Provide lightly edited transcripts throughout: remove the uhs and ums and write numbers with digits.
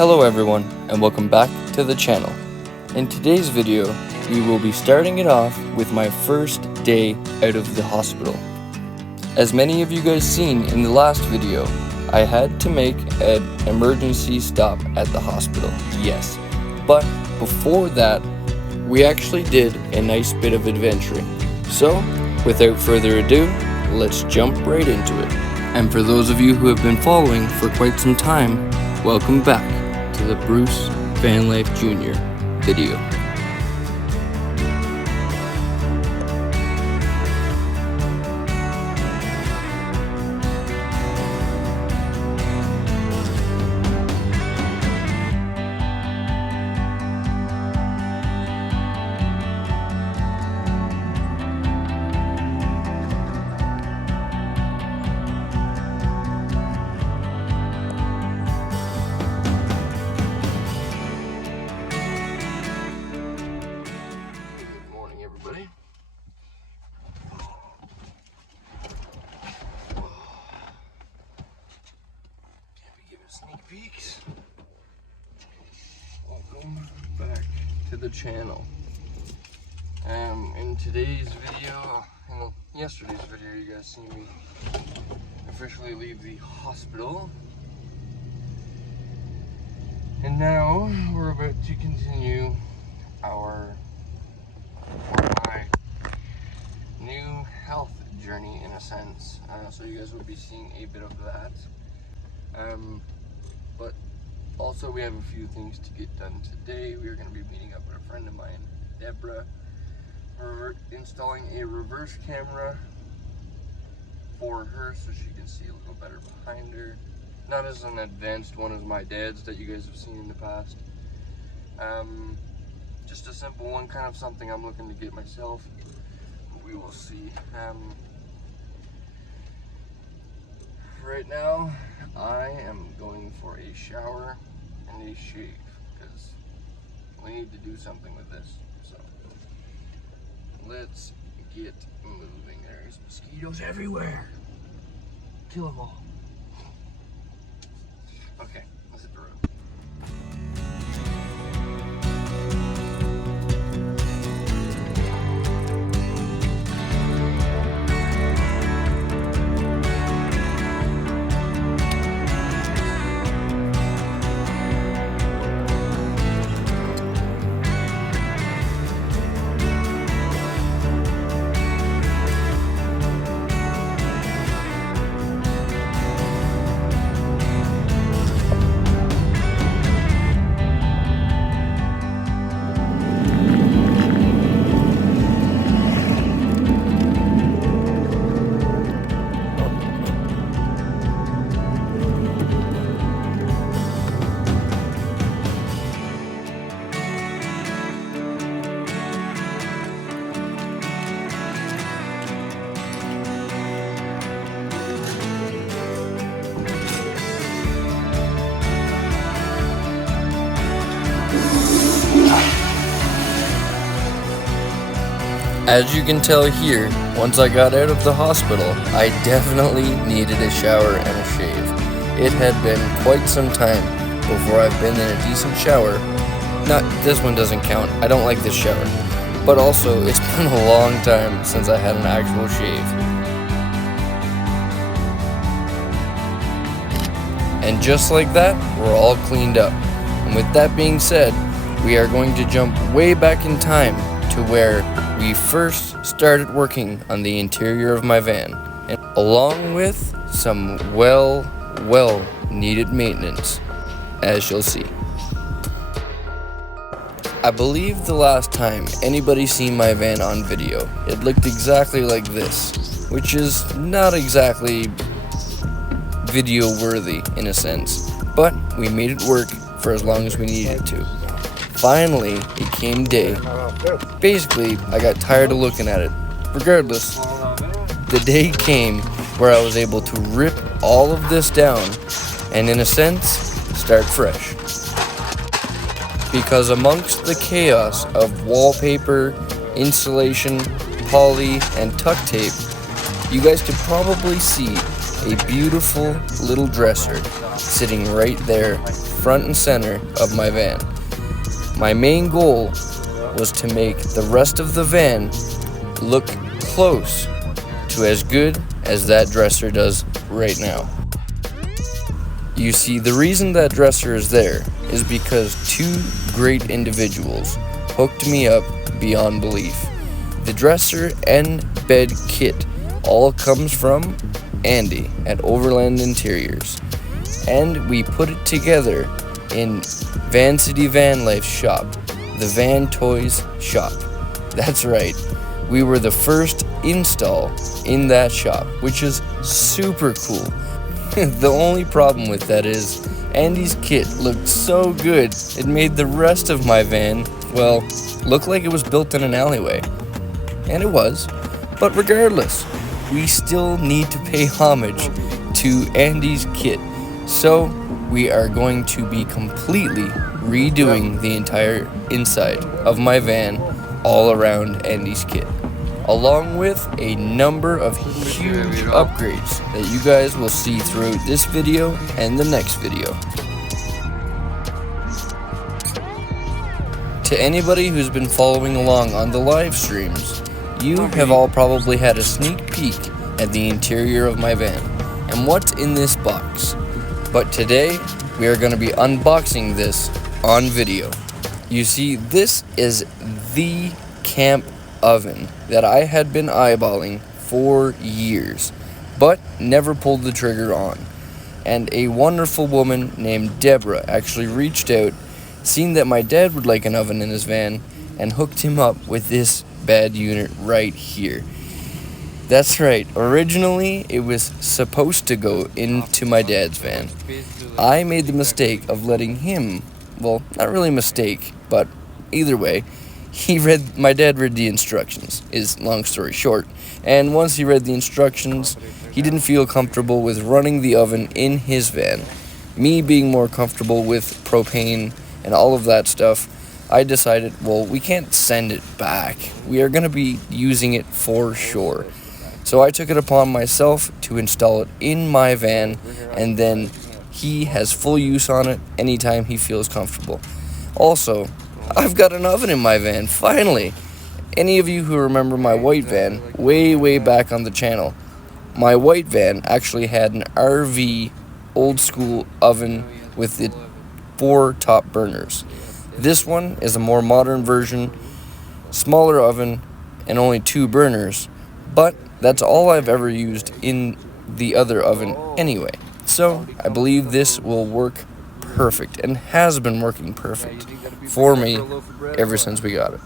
Hello everyone, and welcome back to the channel. In today's video, we will be starting it off with my first day out of the hospital. As many of you guys seen in the last video, I had to make an emergency stop at the hospital, yes. But before that, we actually did a nice bit of adventuring. So, without further ado, let's jump right into it. And for those of you who have been following for quite some time, welcome back to the Bruce VanLife Jr. video. Sneak peeks. Welcome back to the channel. In today's video, yesterday's video, you guys see me officially leave the hospital, and now we're about to continue my new health journey in a sense. So you guys will be seeing a bit of that. But also we have a few things to get done today. We are going to be meeting up with a friend of mine, Deborah. We're installing a reverse camera for her so she can see a little better behind her. Not as an advanced one as my dad's that you guys have seen in the past. Just a simple one, kind of something I'm looking to get myself. We will see. Right now, I am going for a shower and a shave because we need to do something with this. So let's get moving. There's mosquitoes everywhere. Kill them all. Okay, let's hit the road. As you can tell here, once I got out of the hospital, I definitely needed a shower and a shave. It had been quite some time before I've been in a decent shower. This one doesn't count, I don't like this shower. But also, it's been a long time since I had an actual shave. And just like that, we're all cleaned up. And with that being said, we are going to jump way back in time to where we first started working on the interior of my van, and along with some well needed maintenance, as you'll see. I believe the last time anybody seen my van on video, it looked exactly like this, which is not exactly video worthy in a sense, but we made it work for as long as we needed to. Finally, it came day. Basically, I got tired of looking at it. Regardless, the day came where I was able to rip all of this down and, in a sense, start fresh. Because amongst the chaos of wallpaper, insulation, poly, and tuck tape, you guys could probably see a beautiful little dresser sitting right there, front and center of my van. My main goal was to make the rest of the van look close to as good as that dresser does right now. You see, the reason that dresser is there is because two great individuals hooked me up beyond belief. The dresser and bed kit all comes from Andy at Overland Interiors, and we put it together in VanLife's shop, the Van Toys shop. That's right, we were the first install in that shop, which is super cool. The only problem with that is Andy's kit looked so good it made the rest of my van, well, look like it was built in an alleyway. And it was, but regardless, we still need to pay homage to Andy's kit. So we are going to be completely redoing the entire inside of my van all around Andy's kit, along with a number of huge upgrades that you guys will see throughout this video and the next video. To anybody who's been following along on the live streams, you have all probably had a sneak peek at the interior of my van and what's in this box. But today, we are going to be unboxing this on video. You see, this is the camp oven that I had been eyeballing for years, but never pulled the trigger on. And a wonderful woman named Deborah actually reached out, seen that my dad would like an oven in his van, and hooked him up with this bad unit right here. That's right, originally it was supposed to go into my dad's van. I made the mistake of letting him, well, not really a mistake, but either way, my dad read the instructions, is long story short, and once he read the instructions, he didn't feel comfortable with running the oven in his van. Me being more comfortable with propane and all of that stuff, I decided, well, we can't send it back. We are going to be using it for sure. So I took it upon myself to install it in my van, and then he has full use on it anytime he feels comfortable. Also, I've got an oven in my van, finally. Any of you who remember my white van, way back on the channel, my white van actually had an RV old school oven with the 4 top burners. This one is a more modern version, smaller oven, and only 2 burners, but that's all I've ever used in the other oven anyway. So I believe this will work perfect, and has been working perfect for me ever since we got it.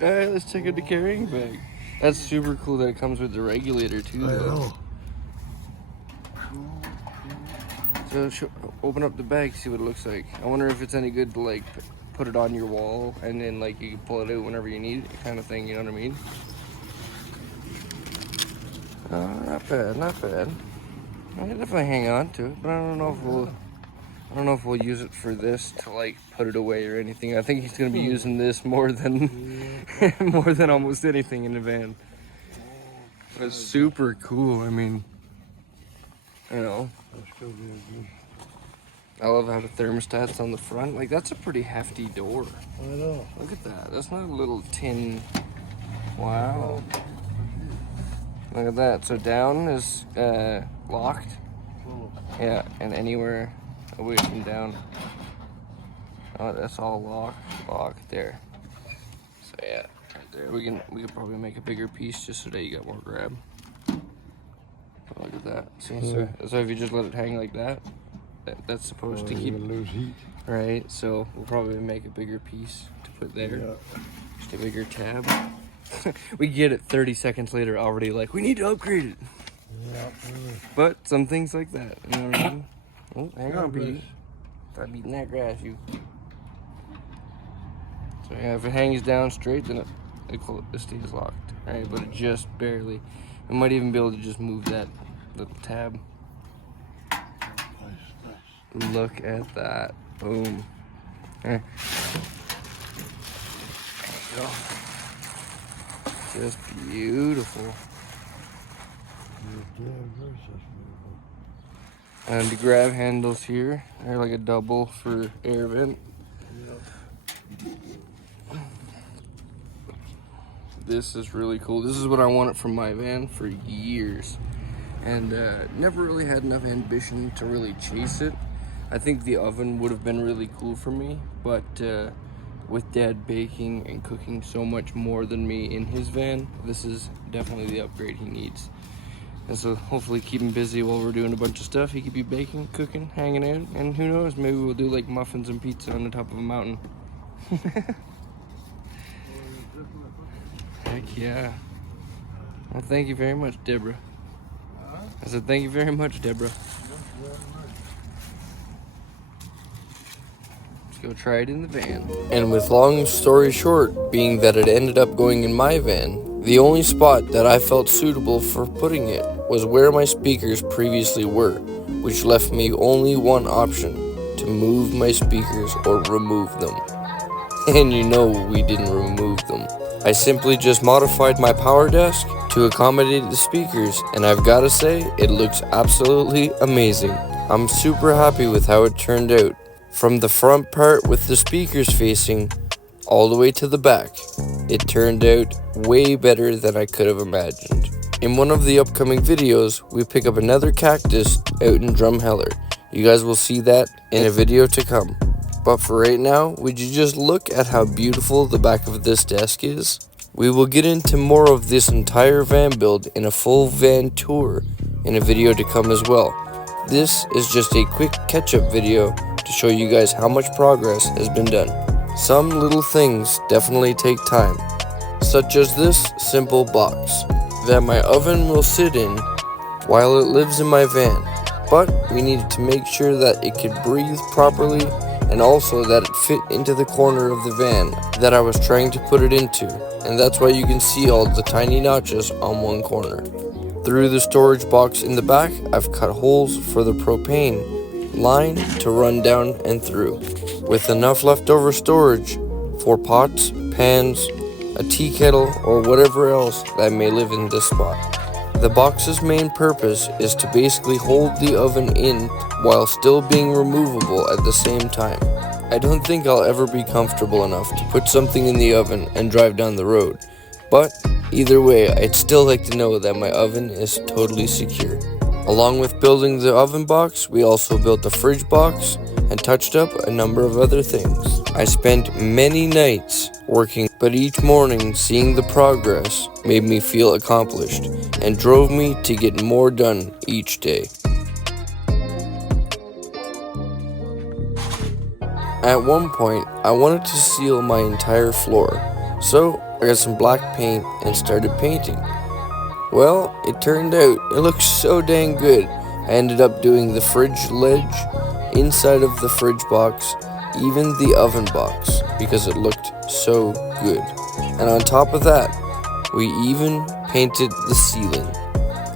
Alright, let's check out the carrying bag. That's super cool that it comes with the regulator too, though. So open up the bag, see what it looks like. I wonder if it's any good to like put it on your wall and then like you can pull it out whenever you need it, kind of thing, you know what I mean? Not bad, not bad. I can definitely hang on to it, but I don't know if we'll use it for this to like put it away or anything. I think he's gonna be using this more than more than almost anything in the van. It's super cool. I mean, you know, I love how the thermostat's on the front. Like, that's a pretty hefty door. I know. Look at that. That's not a little tin. Wow. Look at that. So down is locked. Yeah, and anywhere away from down. Oh, that's all locked there. So yeah, right there. We could probably make a bigger piece just so that you got more grab. Look at that. See, so if you just let it hang like that, that's supposed to keep lose heat. Right. So we'll probably make a bigger piece to put there. Yeah. Just a bigger tab. We get it 30 seconds later already like, we need to upgrade it. Yeah. But some ththings like that, you know what I mean? Oh, hang on, Petey. Stop eating that grass, you. So yeah, if it hangs down straight, then it stays locked, right? But it just barely. We might even be able to just move that little tab. Nice. Look at that. Boom. Okay. Just beautiful. And the grab handles here are like a double for air vent. This is really cool. This is what I wanted from my van for years, and never really had enough ambition to really chase it. I think the oven would have been really cool for me, but with Dad baking and cooking so much more than me in his van, this is definitely the upgrade he needs. And so hopefully keep him busy while we're doing a bunch of stuff. He could be baking, cooking, hanging out, and who knows, maybe we'll do like muffins and pizza on the top of a mountain. Heck yeah. Well, thank you very much, Deborah. I said thank you very much, Deborah. Let's go try it in the van. And with long story short, being that it ended up going in my van, the only spot that I felt suitable for putting it was where my speakers previously were, which left me only one option: to move my speakers or remove them. And you know we didn't remove them. I simply just modified my power desk to accommodate the speakers, and I've gotta say, it looks absolutely amazing. I'm super happy with how it turned out. From the front part with the speakers facing, all the way to the back, it turned out way better than I could have imagined. In one of the upcoming videos, we pick up another cactus out in Drumheller. You guys will see that in a video to come. But for right now, would you just look at how beautiful the back of this desk is? We will get into more of this entire van build in a full van tour in a video to come as well. This is just a quick catch-up video to show you guys how much progress has been done. Some little things definitely take time, such as this simple box that my oven will sit in while it lives in my van. But we needed to make sure that it could breathe properly, and also that it fit into the corner of the van that I was trying to put it into, and that's why you can see all the tiny notches on one corner. Through the storage box in the back, I've cut holes for the propane line to run down and through, with enough leftover storage for pots, pans, a tea kettle, or whatever else that may live in this spot. The box's main purpose is to basically hold the oven in while still being removable at the same time. I don't think I'll ever be comfortable enough to put something in the oven and drive down the road, but either way, I'd still like to know that my oven is totally secure. Along with building the oven box, we also built the fridge box and touched up a number of other things. I spent many nights working, but each morning seeing the progress made me feel accomplished and drove me to get more done each day. At one point, I wanted to seal my entire floor, so I got some black paint and started painting. Well, it turned out it looked so dang good. I ended up doing the fridge ledge, inside of the fridge box, even the oven box, because it looked so good. And on top of that, we even painted the ceiling.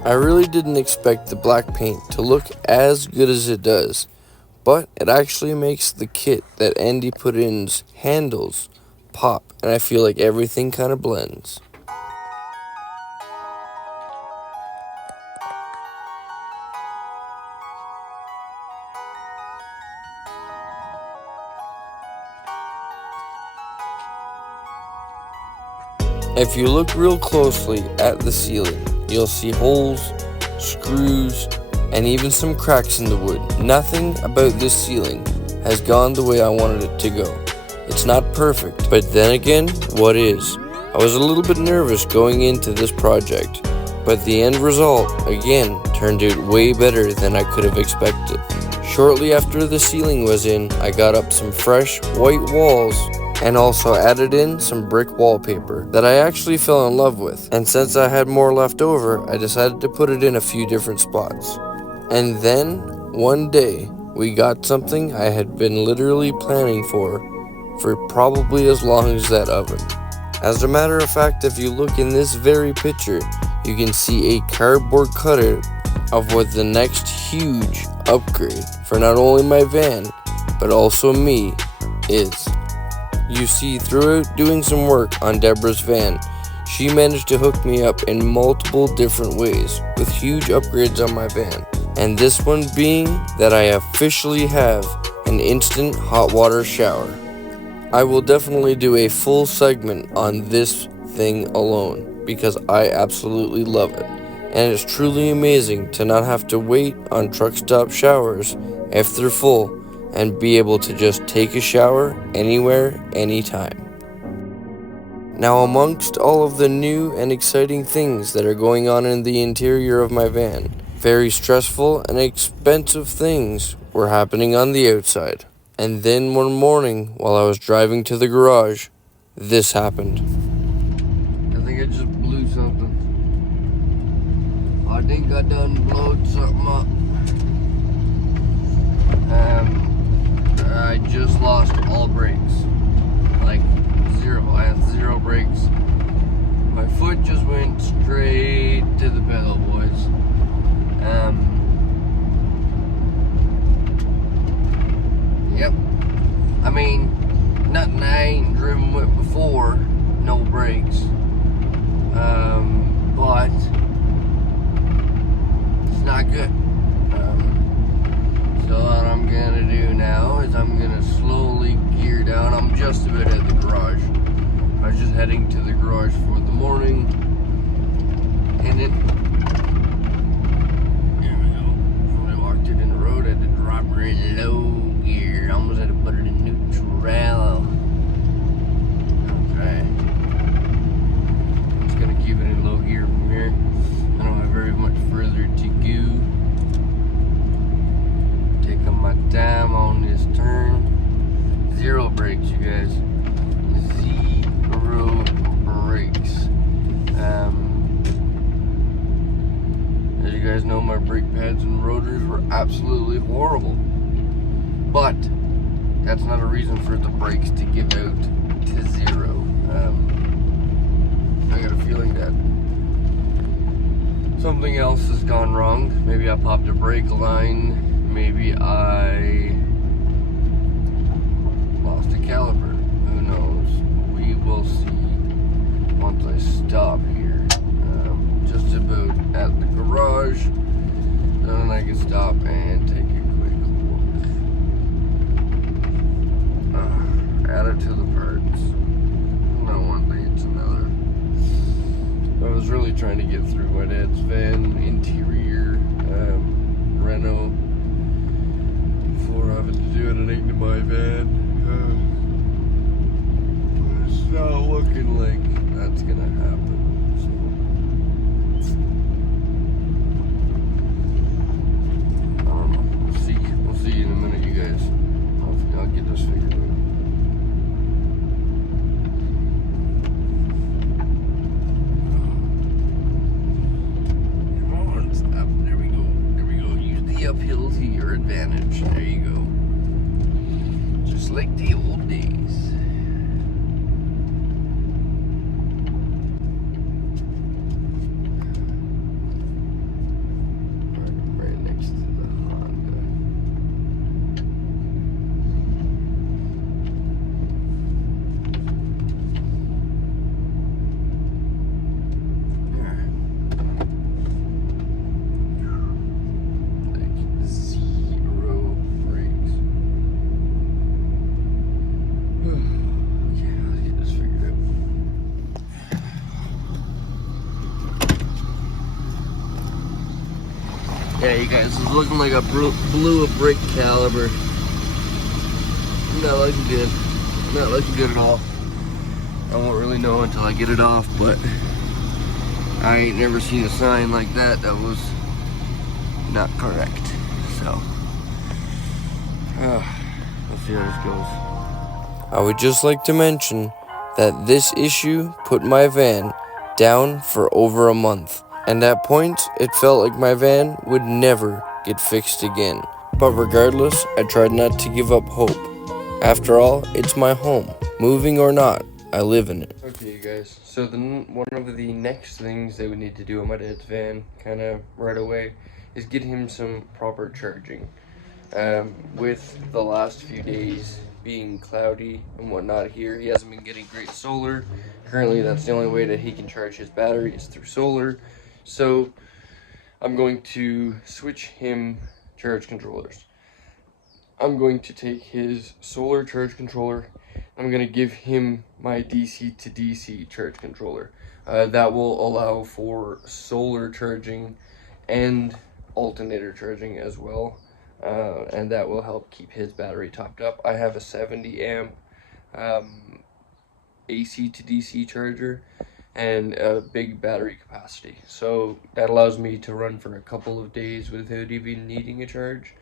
I really didn't expect the black paint to look as good as it does, but it actually makes the kit that Andy put in's handles pop, and I feel like everything kind of blends. If you look real closely at the ceiling, you'll see holes, screws, and even some cracks in the wood. Nothing about this ceiling has gone the way I wanted it to go. It's not perfect, but then again, what is? I was a little bit nervous going into this project, but the end result, again, turned out way better than I could have expected. Shortly after the ceiling was in, I got up some fresh white walls and also added in some brick wallpaper that I actually fell in love with. And since I had more left over, I decided to put it in a few different spots. And then, one day, we got something I had been literally planning for probably as long as that oven. As a matter of fact, if you look in this very picture, you can see a cardboard cutout of what the next huge upgrade for not only my van, but also me, is. You see, throughout doing some work on Deborah's van, she managed to hook me up in multiple different ways with huge upgrades on my van. and this one being that I officially have an instant hot water shower. I will definitely do a full segment on this thing alone because I absolutely love it, and it's truly amazing to not have to wait on truck stop showers if they're full and be able to just take a shower anywhere, anytime. Now, amongst all of the new and exciting things that are going on in the interior of my van, very stressful and expensive things were happening on the outside. And then one morning, while I was driving to the garage, this happened. I think I just blew something. I think I done blowed something up. I just lost all brakes. Like zero. I had zero brakes. My foot just went straight to the pedal, boys. Yep. I mean, nothing I ain't driven with before. No brakes. But it's not good. So what I'm gonna do now is I'm gonna slowly gear down. I'm just about at the garage. I was just heading to the garage for the morning. And there we go. When I walked it in the road, I had to drop her in low gear. I almost had to put it in neutral. Okay. I'm just gonna keep it in low gear from here. I don't have very much further to go. Taking my time on this turn. Zero brakes, you guys. Zero brakes. As you guys know, my brake pads and rotors were absolutely horrible. But that's not a reason for the brakes to give out to zero. I got a feeling that something else has gone wrong. Maybe I popped a brake line. Maybe I lost a caliper. Who knows? We will see once I stop here. Just about at the garage. Then I can stop and take a quick look. Add it to the parts. Not one thing, it's another. I was really trying to get through my dad's van interior reno before having to do anything to my van. It's not looking like that's gonna happen. So. I don't know. We'll see. We'll see in a minute, you guys. I'll get this figured out. Uphill to your advantage. There you go. Just like the old days. Right next to the Honda. Yeah, you guys, it's looking like I blew a brake caliber. Not looking good. Not looking good at all. I won't really know until I get it off, but I ain't never seen a sign like that that was not correct. So, let's see how this goes. I would just like to mention that this issue put my van down for over a month. And at points, it felt like my van would never get fixed again. But regardless, I tried not to give up hope. After all, it's my home. Moving or not, I live in it. Okay, you guys, so one of the next things that we need to do on my dad's van, kind of right away, is get him some proper charging. With the last few days being cloudy and whatnot here, he hasn't been getting great solar. Currently, that's the only way that he can charge his battery is through solar. So I'm going to switch him charge controllers. I'm going to take his solar charge controller. I'm going to give him my DC to DC charge controller. That will allow for solar charging and alternator charging as well. And that will help keep his battery topped up. I have a 70 amp AC to DC charger and a big battery capacity. So that allows me to run for a couple of days without even needing a charge.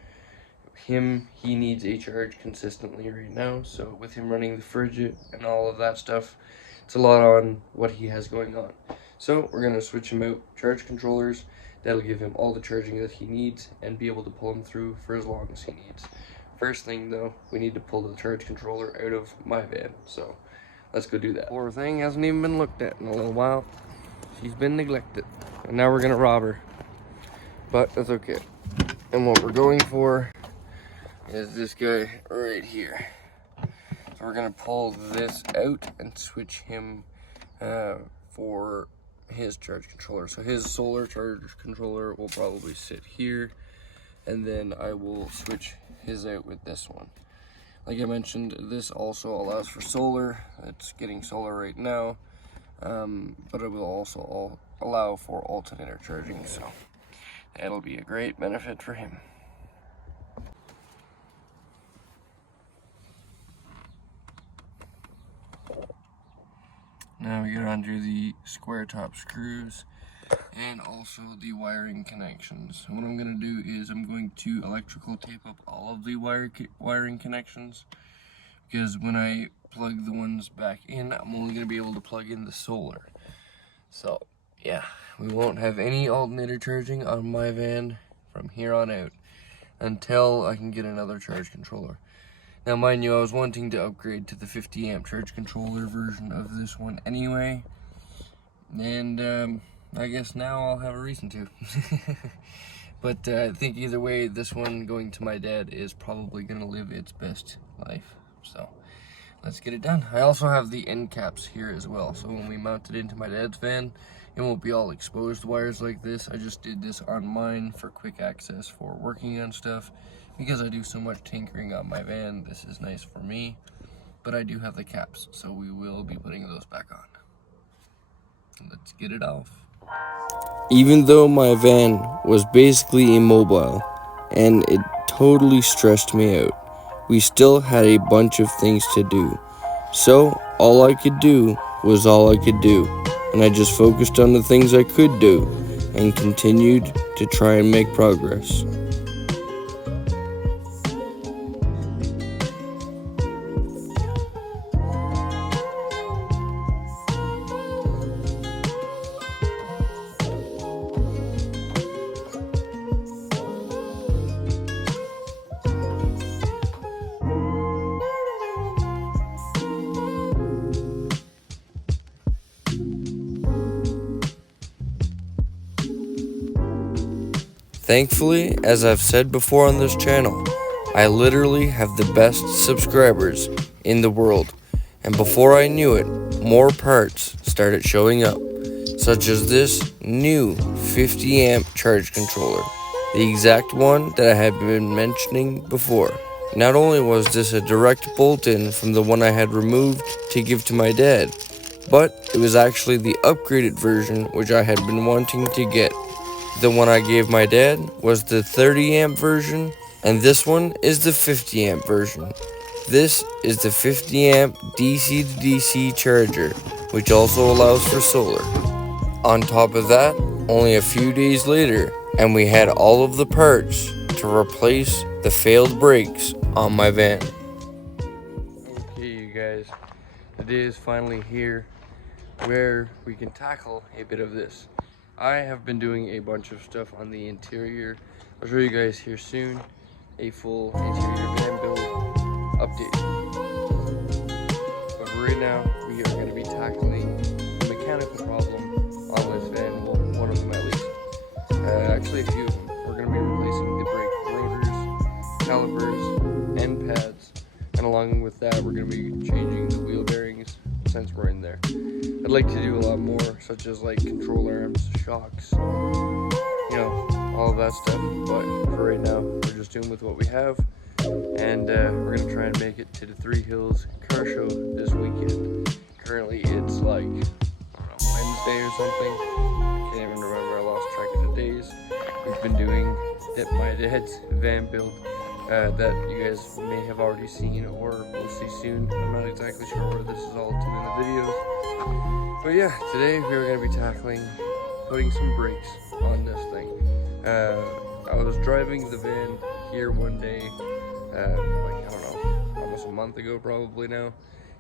He needs a charge consistently right now, so with him running the fridge and all of that stuff, it's a lot on what he has going on. So we're gonna switch him out charge controllers. That'll give him all the charging that he needs and be able to pull him through for as long as he needs. First thing though, we need to pull the charge controller out of my van, so let's go do that. Poor thing hasn't even been looked at in a little while. She's been neglected, and now we're gonna rob her, but that's okay. And what we're going for is this guy right here. So we're gonna pull this out and switch him for his charge controller. So his solar charge controller will probably sit here, and then I will switch his out with this one. Like I mentioned, this also allows for solar. It's getting solar right now, but it will also allow for alternator charging, so that'll be a great benefit for him. Now we gotta undo the square top screws and also the wiring connections. What I'm gonna do is I'm going to electrical tape up all of the wiring connections, because when I plug the ones back in, I'm only gonna be able to plug in the solar. So yeah, we won't have any alternator charging on my van from here on out until I can get another charge controller. Now mind you, I was wanting to upgrade to the 50 amp charge controller version of this one anyway, and I guess now I'll have a reason to. But I think either way, this one going to my dad is probably going to live its best life, so let's get it done. I also have the end caps here as well, so when we mount it into my dad's van, it won't be all exposed wires like this. I just did this on mine for quick access for working on stuff. Because I do so much tinkering on my van, this is nice for me, but I do have the caps, so we will be putting those back on. Let's get it off. Even though my van was basically immobile, and it totally stressed me out, we still had a bunch of things to do. So all I could do was all I could do, and I just focused on the things I could do, and continued to try and make progress. Thankfully, as I've said before on this channel, I literally have the best subscribers in the world, and before I knew it, more parts started showing up, such as this new 50 amp charge controller, the exact one that I had been mentioning before. Not only was this a direct bolt-in from the one I had removed to give to my dad, but it was actually the upgraded version which I had been wanting to get. The one I gave my dad was the 30 amp version, and this one is the 50 amp version. This is the 50 amp DC to DC charger, which also allows for solar. On top of that, only a few days later, and we had all of the parts to replace the failed brakes on my van. Okay, you guys, the day is finally here where we can tackle a bit of this. I have been doing a bunch of stuff on the interior. I'll show you guys here soon a full interior van build update. But right now, we are going to be tackling the mechanical problem on this van, well, one of them at least. Actually, a few of them. We're going to be replacing the brake rotors, calipers, end pads, and along with that, we're going to be changing the wheel bearings since we're in there. I'd like to do a lot more, such as like control arms, shocks, you know, all of that stuff. But for right now, we're just doing with what we have. And we're gonna try and make it to the Three Hills car show this weekend. Currently it's like, I don't know, Wednesday or something. I can't even remember, I lost track of the days. We've been doing my dad's van build that you guys may have already seen or will see soon. I'm not exactly sure where this is all to in the videos. But yeah, today we are gonna be tackling putting some brakes on this thing. I was driving the van here one day, like, I don't know, almost a month ago probably now,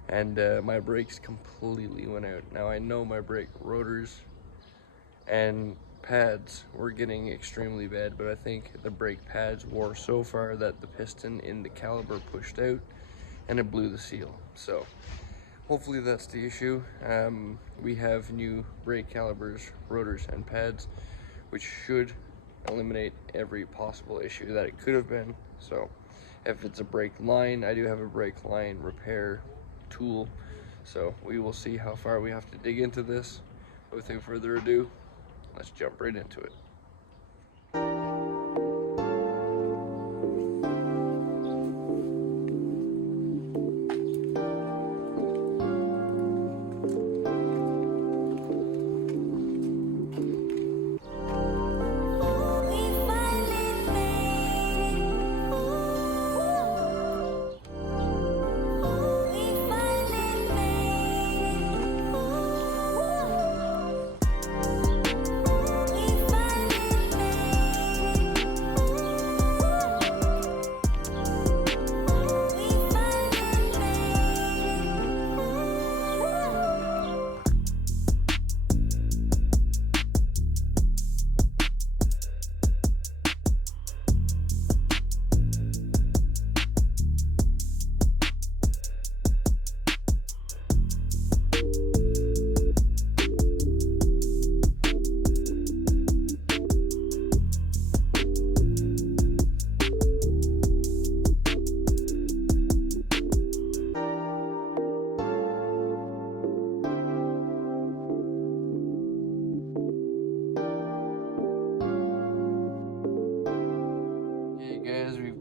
and my brakes completely went out. Now I know my brake rotors and pads were getting extremely bad, but I think the brake pads wore so far that the piston in the caliper pushed out and it blew the seal. So hopefully that's the issue. We have new brake calipers, rotors, and pads, which should eliminate every possible issue that it could have been. So if it's a brake line, I do have a brake line repair tool. So we will see how far we have to dig into this. But without further ado, let's jump right into it.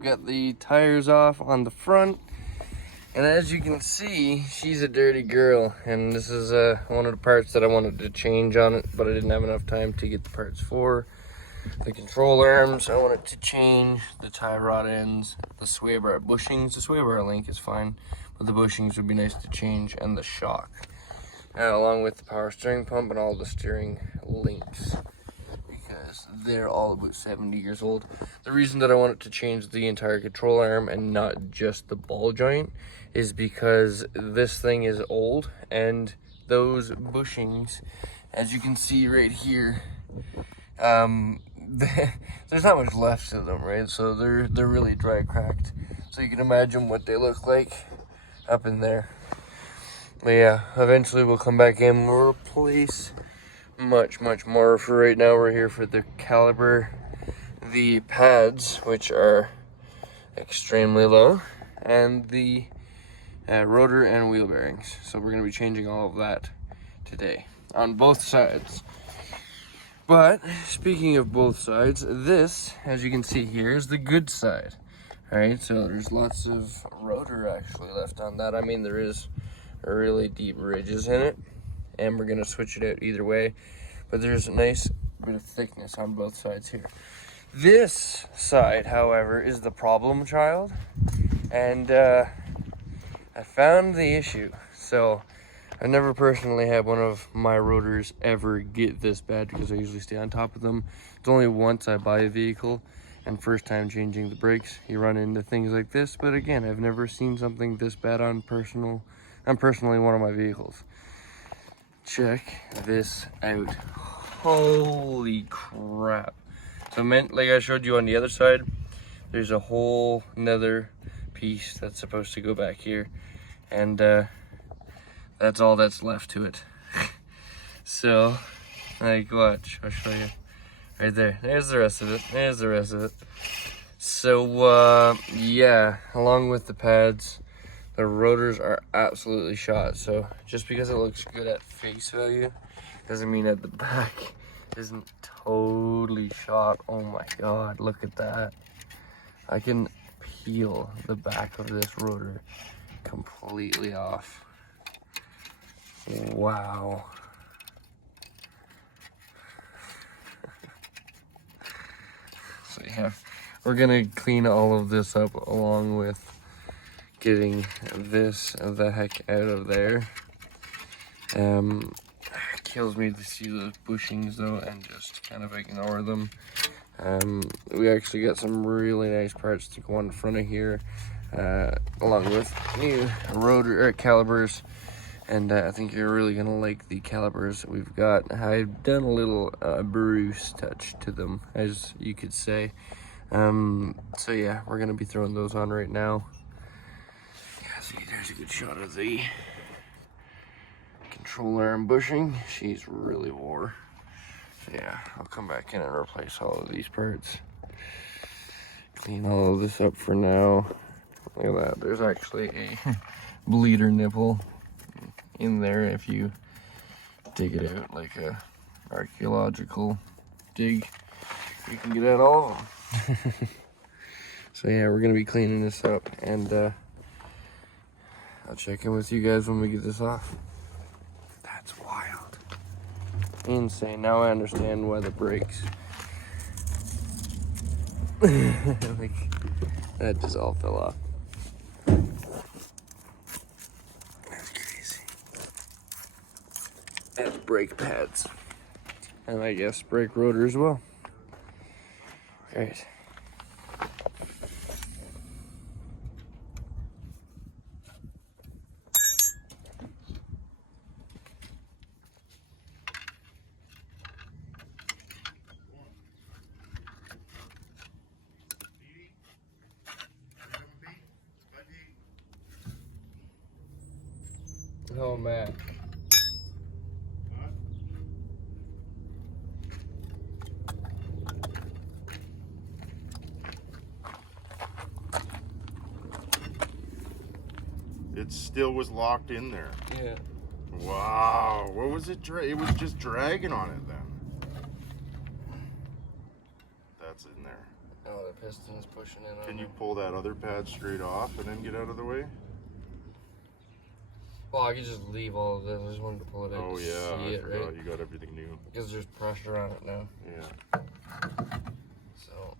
Got the tires off on the front, and as you can see, she's a dirty girl, and this is one of the parts that I wanted to change on it, but I didn't have enough time to get the parts for. The control arms, I wanted to change the tie rod ends, the sway bar bushings. The sway bar link is fine, but the bushings would be nice to change, and the shock, along with the power steering pump and all the steering links, because they're all about 70 years old. The reason that I wanted to change the entire control arm and not just the ball joint is because this thing is old, and those bushings, as you can see right here, there's not much left to them, right? So they're really dry cracked. So you can imagine what they look like up in there. But yeah, eventually we'll come back in and we'll replace much more. For right now, we're here for the caliper, the pads, which are extremely low, and the rotor and wheel bearings. So we're going to be changing all of that today on both sides. But speaking of both sides, this, as you can see here, is the good side. All right, so there's lots of rotor actually left on that. I mean, there is really deep ridges in it, and we're gonna switch it out either way, but there's a nice bit of thickness on both sides here. This side, however, is the problem child, and I found the issue. So I've never personally had one of my rotors ever get this bad, because I usually stay on top of them. It's only once I buy a vehicle and first time changing the brakes, you run into things like this. But again, I've never seen something this bad on personally one of my vehicles. Check this out. Holy crap. So like I showed you on the other side, there's a whole another piece that's supposed to go back here, and that's all that's left to it. So, like, watch, I'll show you. Right there, there's the rest of it, there's the rest of it. So, yeah, along with the pads, the rotors are absolutely shot. So, just because it looks good at face value, doesn't mean at the back isn't totally shot. Oh my god, look at that. I can peel the back of this rotor completely off. Wow. So yeah, we're gonna clean all of this up along with getting this the heck out of there. Kills me to see those bushings though and just kind of ignore them. We actually got some really nice parts to go on the front of here, along with new rotor calipers, and I think you're really gonna like the calipers that we've got. I've done a little Bruce touch to them, as you could say. So yeah, we're gonna be throwing those on right now. Yeah, see, there's a good shot of the control arm bushing. She's really wore. So yeah, I'll come back in and replace all of these parts. Clean all of this up for now. Look at that, there's actually a bleeder nipple in there if you dig it out like a archaeological dig. You can get out all of them. So yeah, we're gonna be cleaning this up, and I'll check in with you guys when we get this off. That's wild. Insane. Now I understand why the brakes like that just all fell off. That's crazy. That's brake pads, and I guess brake rotor as well. Great. Oh man. It still was locked in there. Yeah. Wow. What was it? It was just dragging on it then. That's in there. Oh, the piston's pushing in on Can you it. pull that other pad straight off and then get out of the way? Well, I could just leave all of this. I just wanted to pull it out. Oh to yeah, see I it, forgot right? you got everything new. Because there's pressure on it now. Yeah. So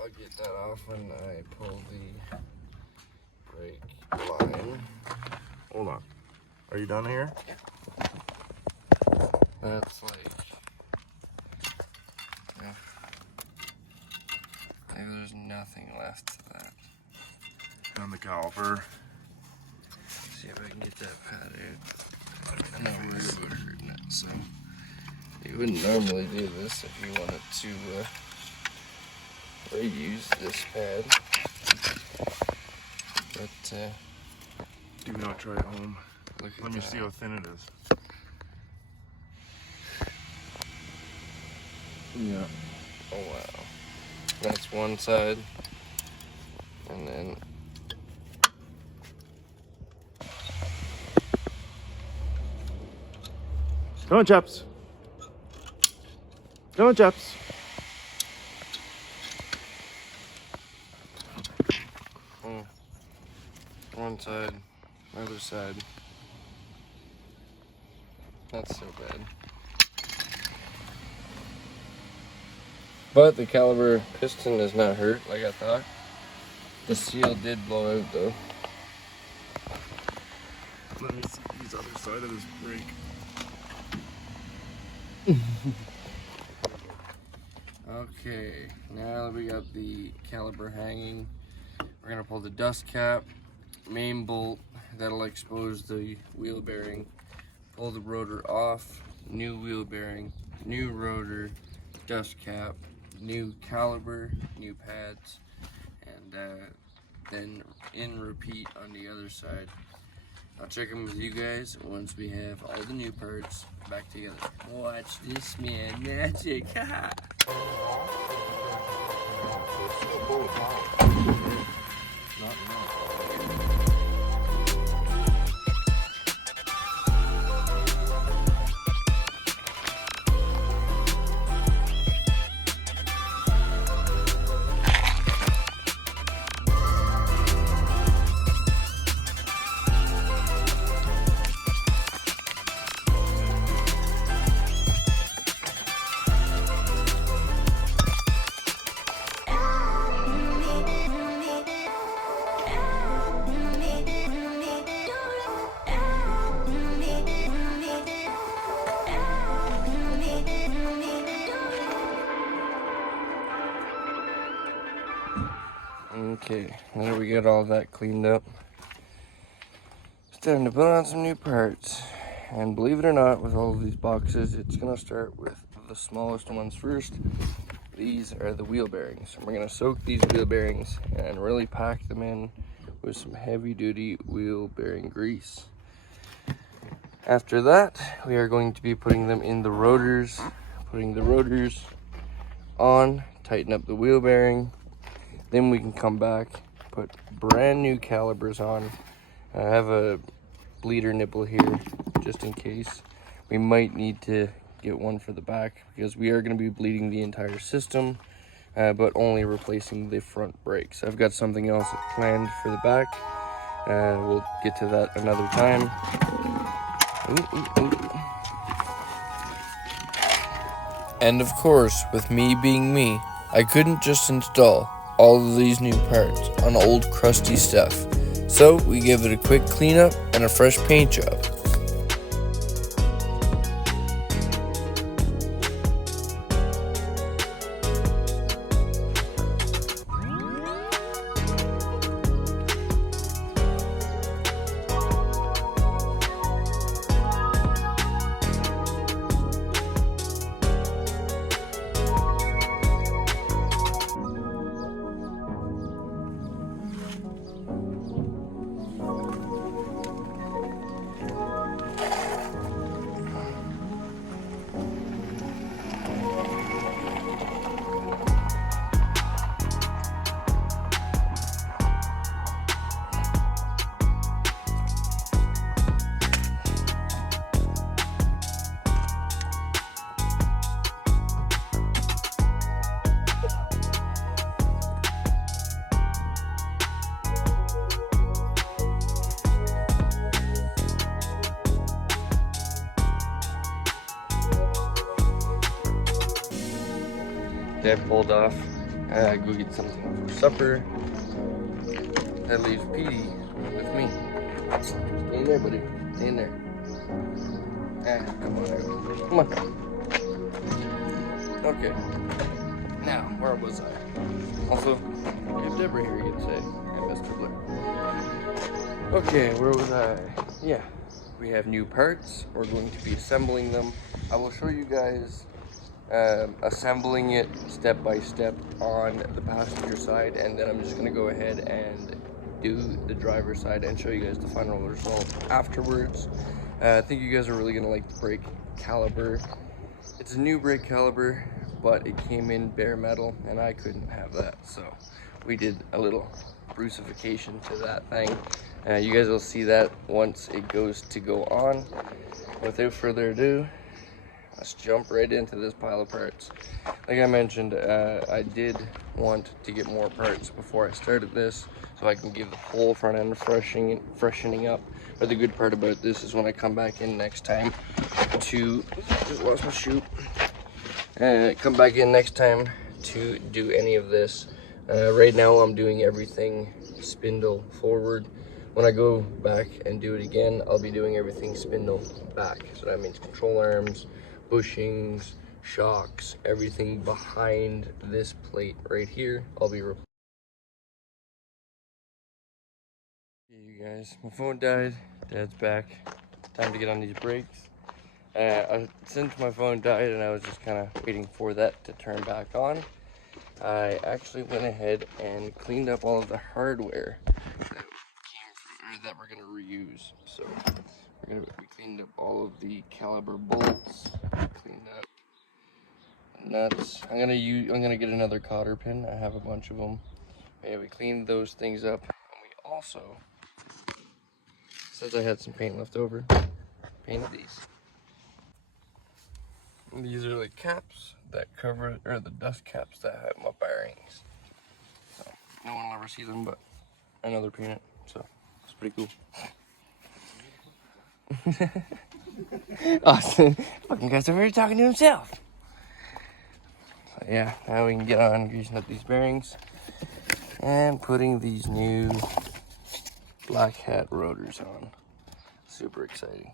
I'll get that off when I pull the brake line. Hold on. Are you done here? That's like, yeah. Maybe there's nothing left to that. On the caliper. See if I can get that pad out. I'm not worried about hurting it, so you wouldn't normally do this if you wanted to reuse this pad. But Do not try at home. look at Let me that. see how thin it is. Yeah. Oh wow. That's one side. And then Come on, chaps. Come on, chaps. one side, other side. Not so bad. But the caliper piston is not hurt like I thought. The seal did blow out though. Let me see this other side of this brake. Okay, now that we got the caliper hanging, we're gonna pull the dust cap, main bolt, that'll expose the wheel bearing, pull the rotor off, new wheel bearing, new rotor, dust cap, new caliper, new pads, and then in repeat on the other side. I'll check in with you guys once we have all the new parts back together. Watch this, man, magic. Okay, there we get all that cleaned up. It's time to put on some new parts. And believe it or not, with all of these boxes, it's gonna start with the smallest ones first. These are the wheel bearings. We're gonna soak these wheel bearings and really pack them in with some heavy duty wheel bearing grease. After that, we are going to be putting them in the rotors, putting the rotors on, tighten up the wheel bearing. Then we can come back, put brand new calipers on. I have a bleeder nipple here just in case. We might need to get one for the back because we are going to be bleeding the entire system, but only replacing the front brakes. I've got something else planned for the back. We'll get to that another time. And of course, with me being me, I couldn't just install all of these new parts on old crusty stuff. So we give it a quick cleanup and a fresh paint job. Dad pulled off. Go get something for supper. That leaves Petey with me. Stay in there, buddy. Stay in there. Come on. Come on. Okay. Now, where was I? Also, we have Deborah here, you'd say. And Mr. Blue. Okay, where was I? Yeah. We have new parts. We're going to be assembling them. I will show you guys assembling it step by step on the passenger side, and then I'm just going to go ahead and do the driver's side and show you guys the final result afterwards. I think you guys are really going to like the brake caliper. It's a new brake caliper, but it came in bare metal and I couldn't have that, so we did a little brucification to that thing. You guys will see that once it goes to go on. Without further ado, let's jump right into this pile of parts. Like I mentioned, I did want to get more parts before I started this so I can give the whole front end freshening up. But the good part about this is when I come back in next time to, just lost my shoe, come back in next time to do any of this. Right now I'm doing everything spindle forward. When I go back and do it again, I'll be doing everything spindle back. So that means control arms, bushings, shocks, everything behind this plate right here, I'll be replacing. Hey you guys, my phone died, Dad's back. Time to get on these brakes. Since my phone died and I was just kind of waiting for that to turn back on, I actually went ahead and cleaned up all of the hardware that we're gonna reuse. So we cleaned up all of the caliber bolts, cleaned up nuts. I'm gonna get another cotter pin. I have a bunch of them. Yeah, we cleaned those things up, and we also, since I had some paint left over, painted these. And these are the caps that cover, or the dust caps that have my bearings. So no one will ever see them, but another paint it. So it's pretty cool. Austin, fucking guy's over here talking to himself. So yeah, now we can get on greasing up these bearings and putting these new black hat rotors on. Super exciting.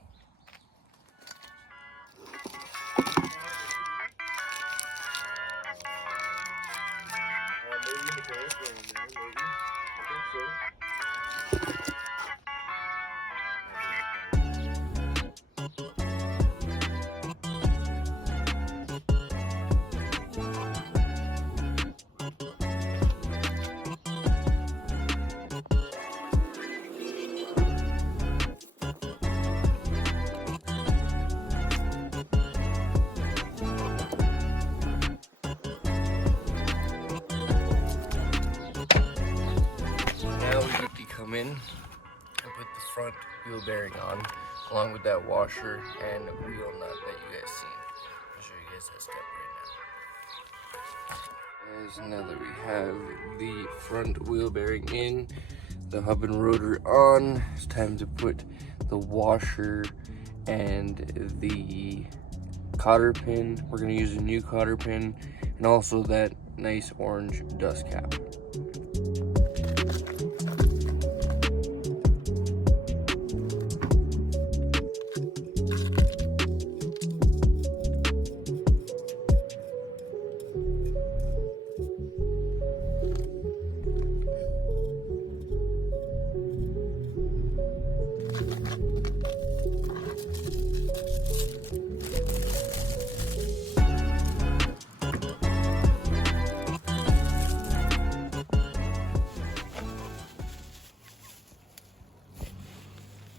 come in and put the front wheel bearing on, along with that washer and wheel nut that you guys seen. I'll show you guys that step right now. Now that we have the front wheel bearing in, the hub and rotor on, it's time to put the washer and the cotter pin. We're going to use a new cotter pin and also that nice orange dust cap.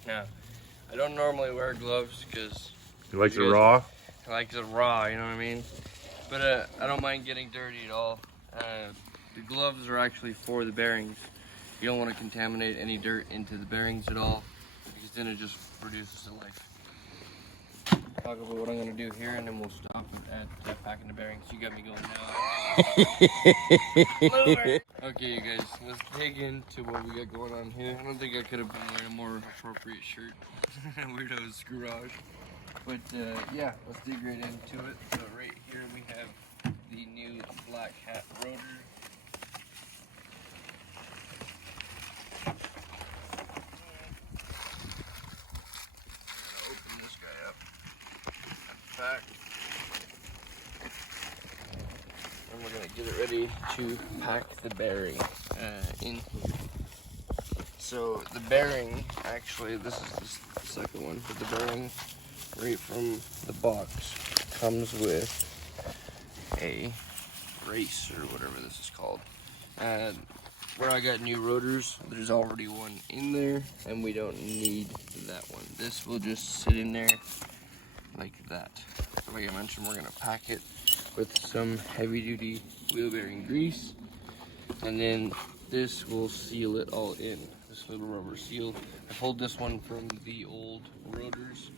Now, I don't normally wear gloves because You like it raw? I like it raw, you know what I mean? But I don't mind getting dirty at all. The gloves are actually for the bearings. You don't want to contaminate any dirt into the bearings at all, because then it just reduces the life. Talk about what I'm going to do here, and then we'll stop at packing the bearings. You got me going now. Okay, you guys, let's dig into what we got going on here. I don't think I could have been wearing a more appropriate shirt. Weirdo's garage. But yeah, let's dig right into it. So right here we have the new black hat rotor. Open this guy up. Back. And we're gonna get it ready to pack the bearing in here. So the bearing, actually, this is the second one, but the bearing right from the box comes with a race or whatever this is called. Where I got new rotors, there's already one in there, and we don't need that one. This will just sit in there like that. Like I mentioned, we're gonna pack it with some heavy-duty wheel bearing grease, and then this will seal it all in. This little rubber seal. I pulled this one from the old rotors.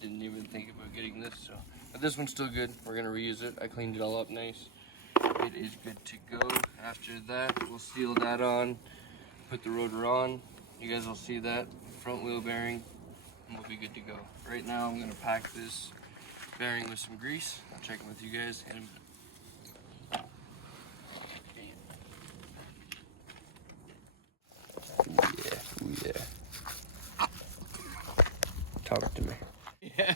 Didn't even think about getting this, so. But this one's still good. We're gonna reuse it. I cleaned it all up nice. It is good to go. After that, we'll seal that on, put the rotor on. You guys will see that front wheel bearing, and we'll be good to go. Right now, I'm gonna pack this bearing with some grease. I'll check it with you guys in a minute. Yeah. Talk to me. Yeah.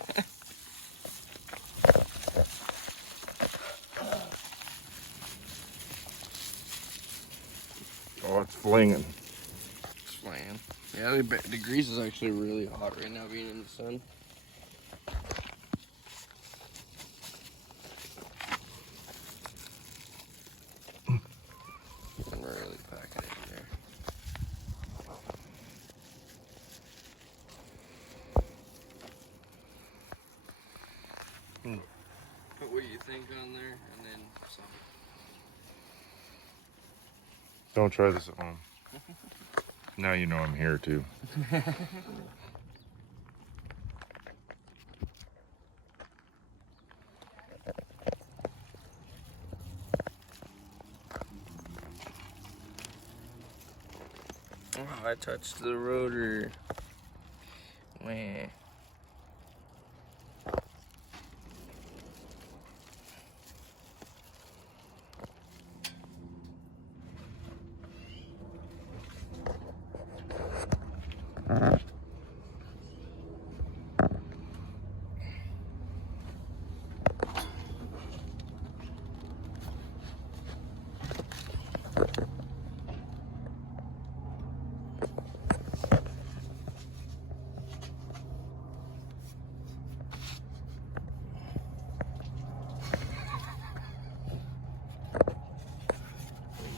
Oh, it's flinging. It's flying. Yeah, the grease is actually really hot right now being in the sun. And we're really packing it in there. Put what you think on there, and then some. Don't try this at home. Now you know I'm here too. Oh, I touched the rotor. Wah.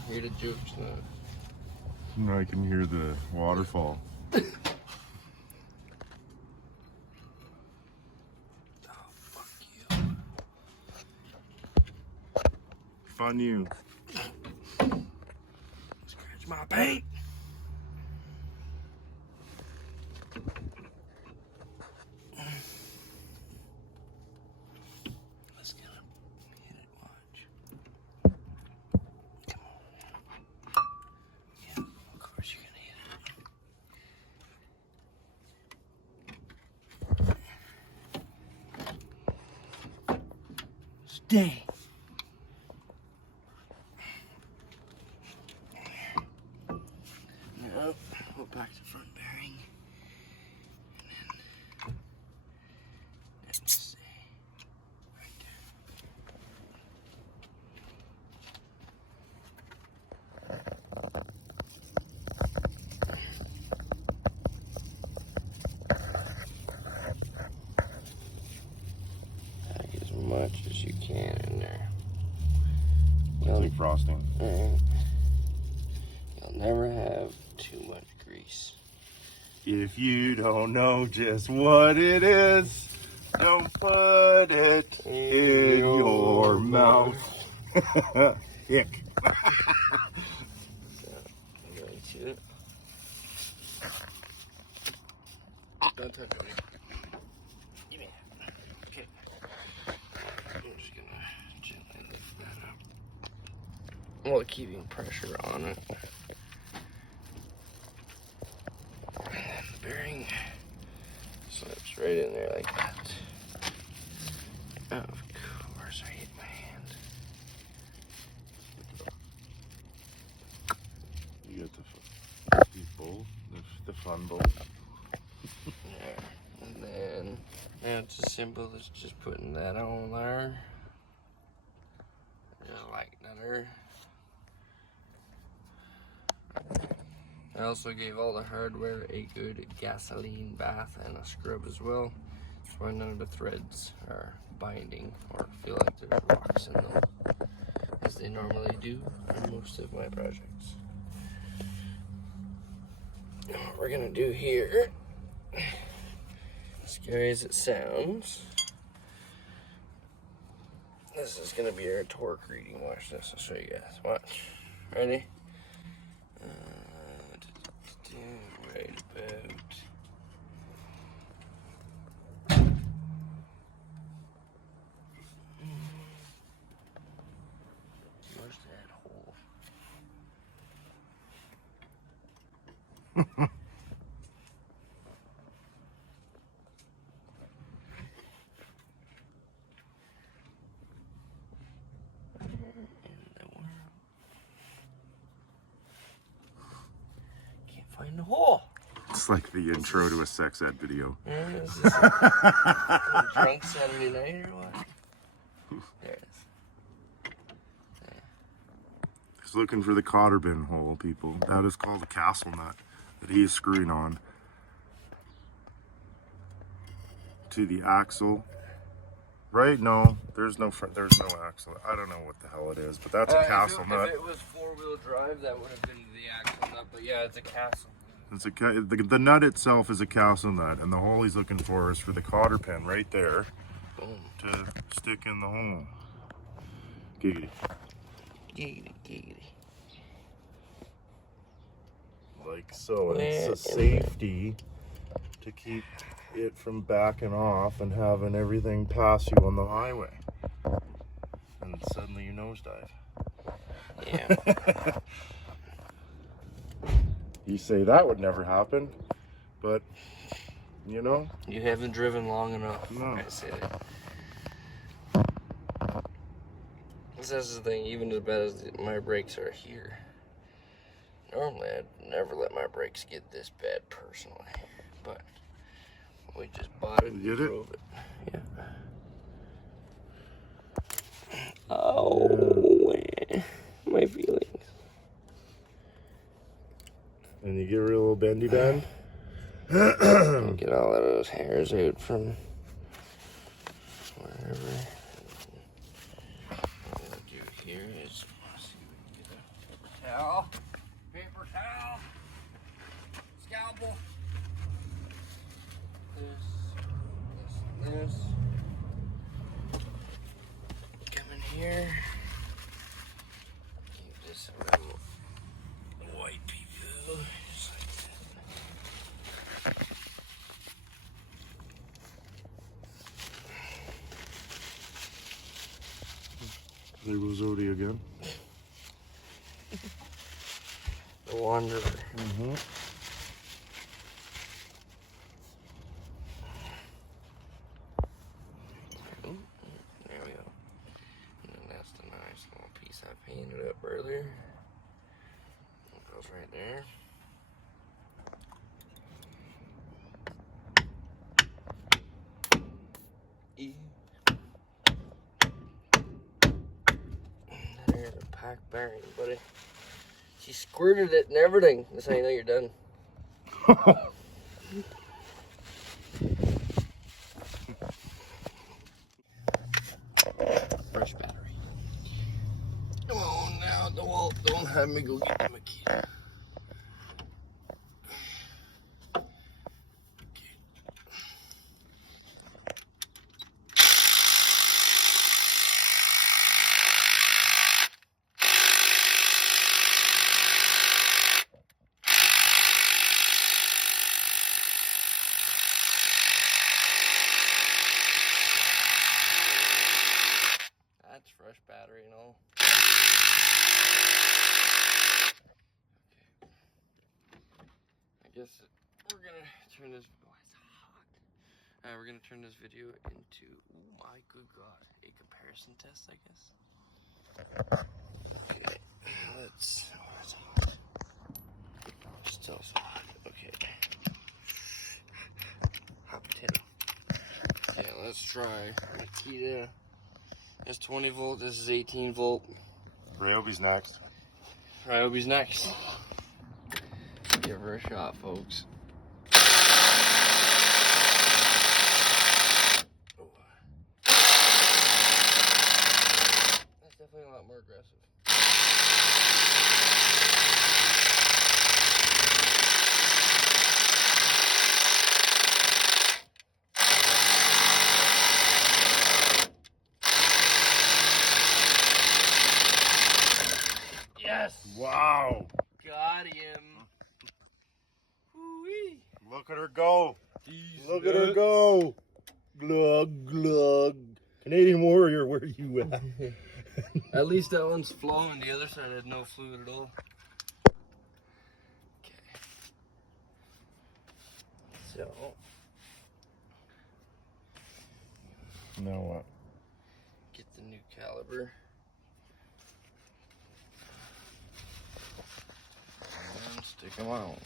Hear the jokes now. Now I can hear the waterfall. Fun you. Scratch my paint. day. Now, we'll back to front bearing. And then, let's see. Right there. Pack as much as you can in there. Like frosting. You'll never have too much grease. If you don't know just what it is, don't put it in your mouth. Hick. Don't touch it. Give me that. Okay. I'm just gonna gently lift that up while keeping pressure on it. And then the bearing slips right in there like that. Of course, I hit my hand. You got the bowl, the fun bowl. There. And then, now it's as simple as just putting that on there. Just like that. I also gave all the hardware a good gasoline bath and a scrub as well, so none of the threads are binding or feel like there's rocks in them, as they normally do on most of my projects. Now what we're gonna do here, as scary as it sounds, this is gonna be our torque reading. Watch this, I'll show you guys. Watch. Ready? Right about where's that hole? Can't find the hole. It's like the intro to a sex ed video. Is this a drunk Saturday night or what? There it is. He's looking for the cotter bin hole, people. That is called a castle nut that he is screwing on to the axle. Right? No, there's no axle. I don't know what the hell it is, but that's a castle nut. If it was four-wheel drive, that would have been the axle nut, but yeah, it's a castle. It's the nut itself is a castle nut, and the hole he's looking for is for the cotter pin right there. Boom. To stick in the hole. Giggity. Giggity, giggity. Like so, and it's a safety to keep it from backing off and having everything pass you on the highway. And suddenly you nosedive. Yeah. You say that would never happen, but you know. You haven't driven long enough. No. I say that. That's the thing, even as bad as my brakes are here. Normally I'd never let my brakes get this bad personally, but we just bought it and drove it. Yeah. Oh, man. My feelings. And you get a little bendy bend. Get all of those hairs out from wherever. What we'll do here is, let's see if we can get a towel, paper towel, scalpel. This. Come in here. Give this a little white pee-poo, just like that. There goes Odie again. The Wanderer. Mm-hmm. There we go. I painted up earlier. It goes right there. There's a pack bearing, buddy. She squirted it and everything. That's how you know you're done. Fresh battery. Come on now, don't have me go get my key. That's fresh battery and all. I guess we're gonna turn this. Oh, it's hot. We're gonna turn this video into, oh my good god, a comparison test, I guess. Okay, let's. Oh, it's hot. Still so hot. Okay. Hot potato. Okay, let's try Makita. That's 20 volt. This is 18 volt. Ryobi's next. Ryobi's next. Give her a shot, folks. Oh. That's definitely a lot more aggressive. Yes! Wow! Got him! Woo-wee. Look at her go! He's Look at her go! Glug, glug. Canadian Warrior, where are you at? At least that one's flowing. The other side had no fluid at all. Okay. So. Now what? Get the new caliber. And stick them out.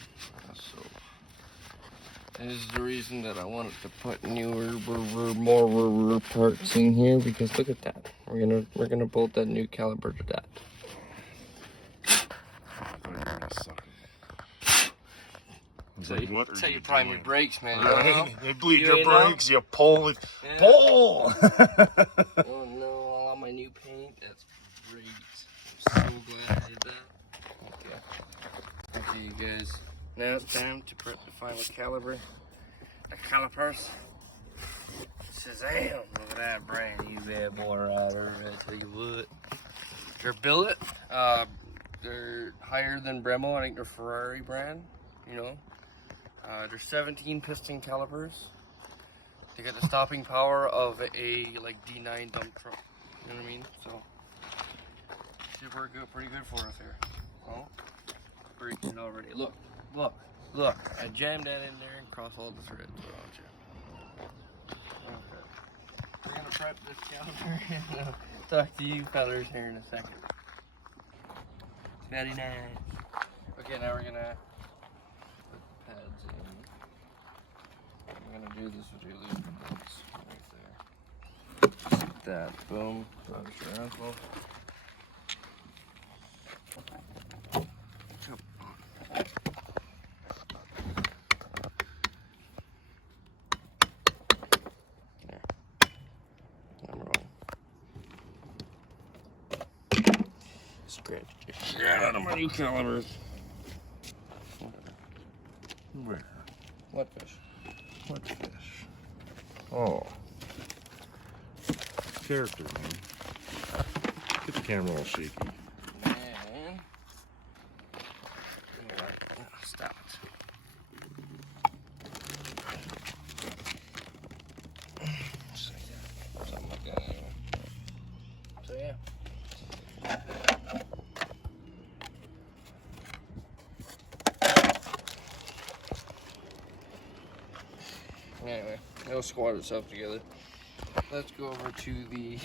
So. This is the reason that I wanted to put newer, more parts in here, because look at that. We're gonna bolt that new caliber to that. That's how you prime your brakes, man. Right? They bleed You your brakes, you pull it. Yeah. Pull! Oh no, all on my new paint. That's great. I'm so glad I did that. Okay, you guys. Now it's time to put the final caliber. The calipers. Shazam! Look at that brand new bad boy right there. I tell you what. They're billet. They're higher than Brembo. I think they're Ferrari brand. You know. They're 17 piston calipers. They got the stopping power of a like D9 dump truck. You know what I mean? So should work out pretty good for us here. Oh, breaking already. Look. Look, I jammed that in there and crossed all the threads, don't you? Okay. We're gonna prep this caliper and talk to you fellas here in a second. Very nice. Okay, now we're gonna put the pads in. I'm gonna do this with your loop bolts right there. Like that, boom. Sure as well. Scratch the shit out of my new calipers. Where? What fish? What fish? Oh. Character, man. Get the camera all shaky. Man. Alright, stop it. Something like that anyway. So yeah. Anyway, it'll squat itself together. Let's go over to the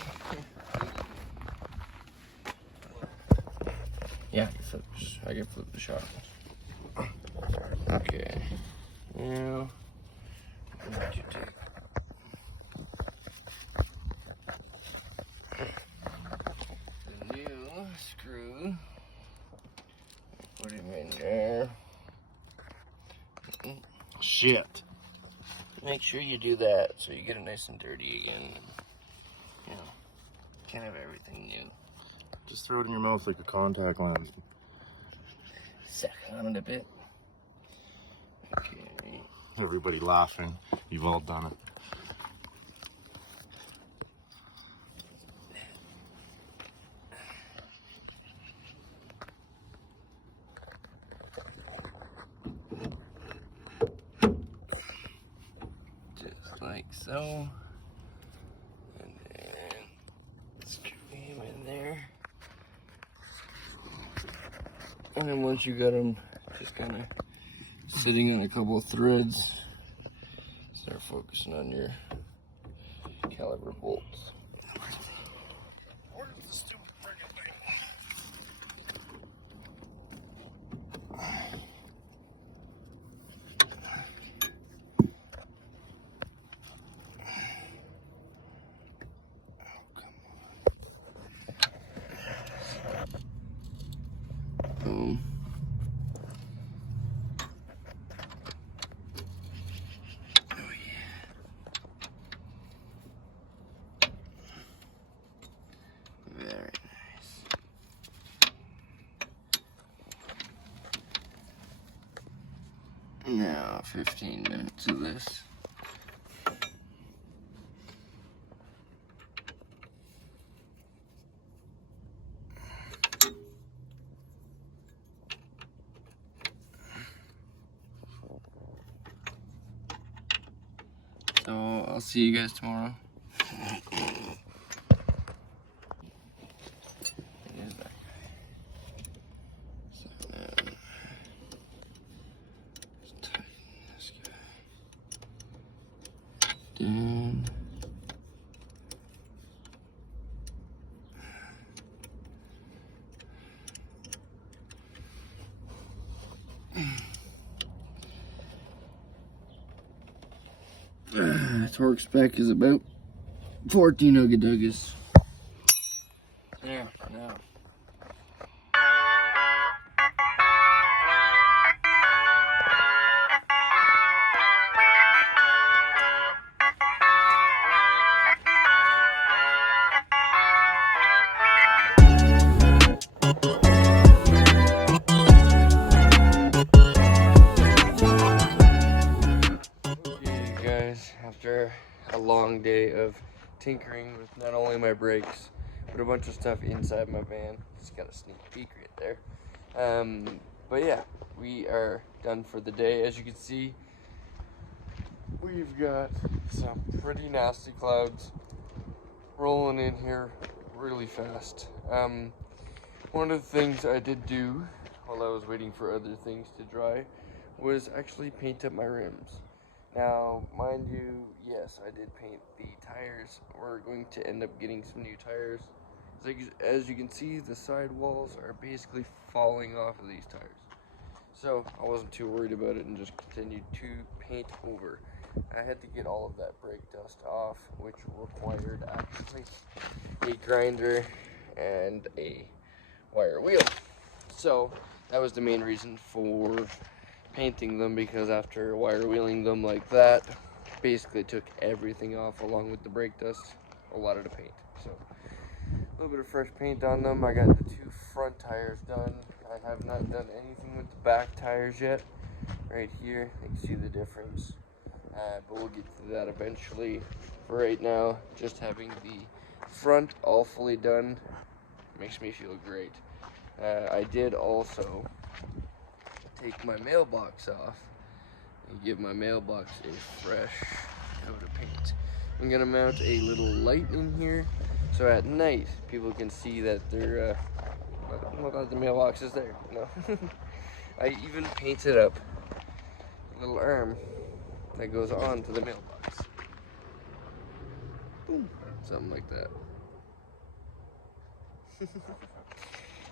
Yeah, I can flip the shot. Okay. Now, I'm going to take the new screw, put him in there. Shit. Make sure you do that so you get it nice and dirty again. You know, can't have everything new. Just throw it in your mouth like a contact lens. Suck on it a bit. Okay. Everybody laughing. You've all done it. Just like so. And then screw him in there. And then once you got them just kind of sitting on a couple of threads, start focusing on your caliber bolts. Where's the stupid friggin' thing? Boom. Oh yeah. Very nice. Now 15 minutes of this. So I'll see you guys tomorrow. There's that guy. So now, let's tighten this guy down. Torque spec is about 14 Ugga-Duggas. There, now. Okay, guys, after a long day of tinkering with not only my brakes, but a bunch of stuff inside my van. Just got a sneak peek right there. But yeah, we are done for the day. As you can see, we've got some pretty nasty clouds rolling in here really fast. One of the things I did do while I was waiting for other things to dry was actually paint up my rims. Now, mind you, yes, I did paint the tires. We're going to end up getting some new tires. As you can see, the side walls are basically falling off of these tires. So I wasn't too worried about it and just continued to paint over. I had to get all of that brake dust off, which required actually a grinder and a wire wheel. So that was the main reason for painting them, because after wire wheeling them like that, basically took everything off along with the brake dust, a lot of the paint. So a little bit of fresh paint on them. I got the two front tires done. I have not done anything with the back tires yet. Right here, you can see the difference, but we'll get to that eventually. For right now, just having the front all fully done makes me feel great. I did also take my mailbox off and give my mailbox a fresh coat of paint. I'm gonna mount a little light in here so at night people can see that they're the mailbox is there. No. I even painted up a little arm that goes on to the mailbox. Boom. Something like that.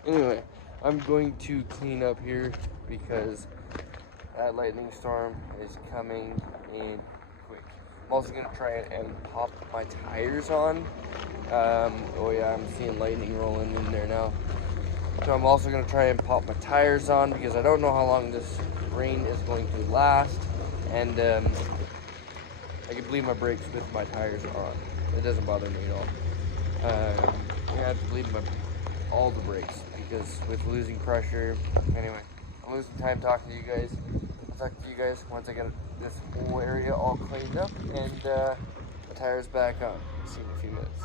Anyway, I'm going to clean up here because that lightning storm is coming in quick. I'm also going to try and pop my tires on. Oh yeah, I'm seeing lightning rolling in there now. So I'm also going to try and pop my tires on because I don't know how long this rain is going to last. And I can bleed my brakes with my tires on. It doesn't bother me at all. I have to bleed all the brakes because with losing pressure. Anyway, I'm losing time talking to you guys. I'll talk to you guys once I get this whole area all cleaned up and the tires back on. See you in a few minutes.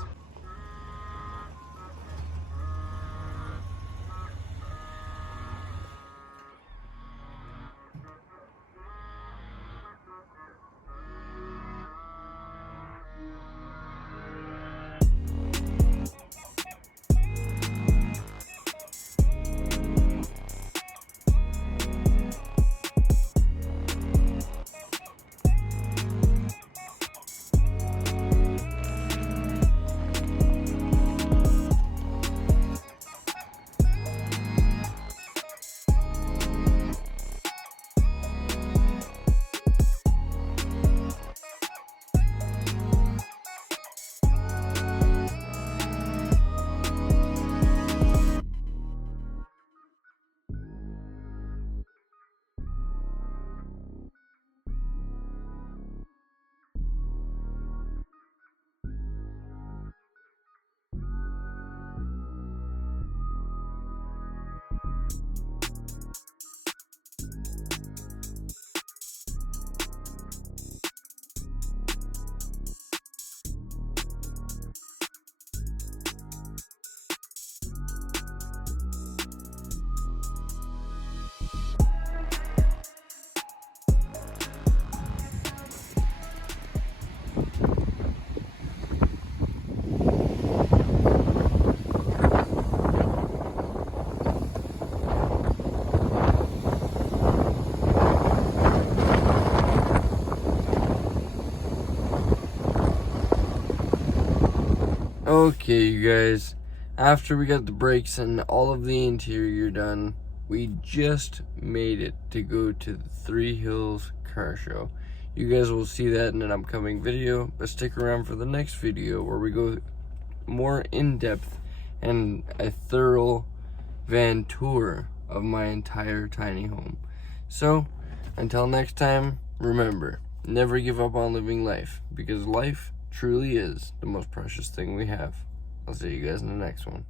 Okay, you guys, after we got the brakes and all of the interior done, we just made it to go to the Three Hills car show. You guys will see that in an upcoming video, but stick around for the next video where we go more in-depth and a thorough van tour of my entire tiny home. So, until next time, remember, never give up on living life, because life truly is the most precious thing we have. I'll see you guys in the next one.